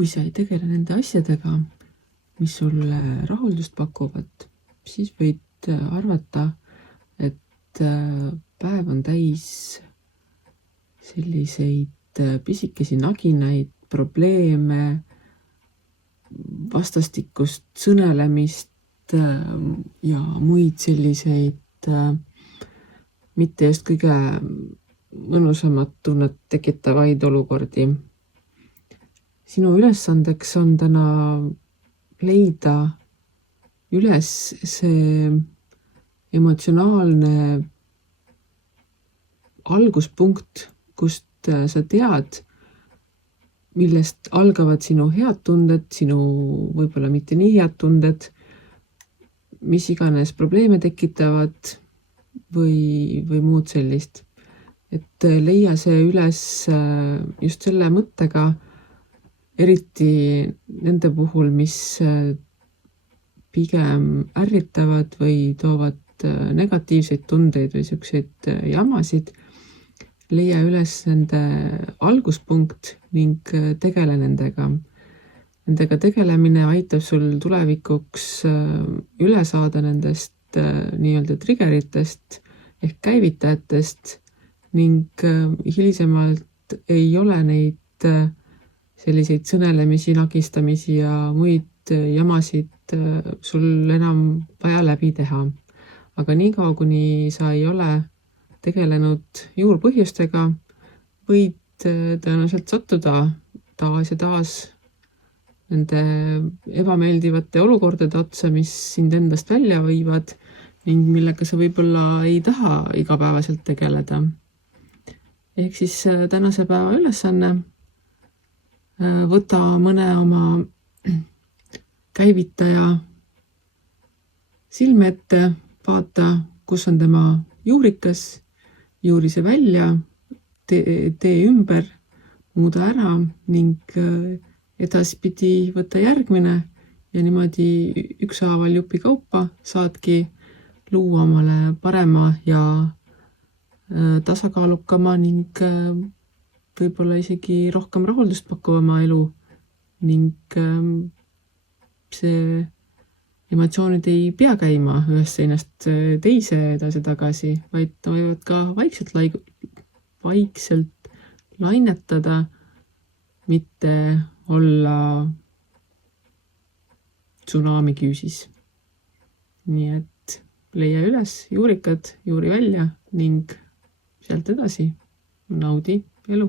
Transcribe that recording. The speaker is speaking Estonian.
kui sa ei tegele nende asjadega, mis sulle rahuldust pakuvad, siis võid arvata, et päev on täis selliseid pisikesi naginaid, probleeme, vastastikust sõnelemist ja muid selliseid mitte just kõige mõnusamat tunnet tekitavaid olukordi. Sinu ülesandeks on täna leida üles see emotsionaalne alguspunkt, kust sa tead, millest algavad sinu head tunded, sinu võib-olla mitte nii head tunded, mis iganes probleeme tekitavad või muud sellist. Et leia see üles just selle mõttega, eriti nende puhul, mis pigem ärritavad või toovad negatiivseid tundeid või selliseid jamasid, leia üles nende alguspunkt ning tegele nendega. Nendega tegelemine aitab sul tulevikuks üle saada nendest nii-öelda triggeritest ehk käivitajatest ning hilisemalt ei ole neid selliseid sõnelemisi, nagistamisi ja muid jamasid sul enam vaja läbi teha. Aga niikaua, kuni sa ei ole tegelenud juurpõhjustega, võid tõenäoliselt sattuda taas ja taas nende ebameeldivate olukordade otsa, mis sind endast välja viivad ning millega sa võib-olla ei taha igapäevaselt tegeleda. Ehk siis tänase päeva ülesanne, võta mõne oma käivitaja silme ette, vaata, kus on tema juurikas, juuri see välja, tee ümber, muuda ära ning edaspidi võtta järgmine ja niimoodi ükshaaval jupi kaupa saadki luua omale parema ja tasakaalukama ning võib-olla isegi rohkem rahuldust pakkuvama elu ning see emotsioonid ei pea käima ühest seinast teise edasi-tagasi, vaid võivad ka vaikselt lainetada, mitte olla tsunami küüsis. Nii et leia üles juurikad, juuri välja ning sealt edasi naudi elu.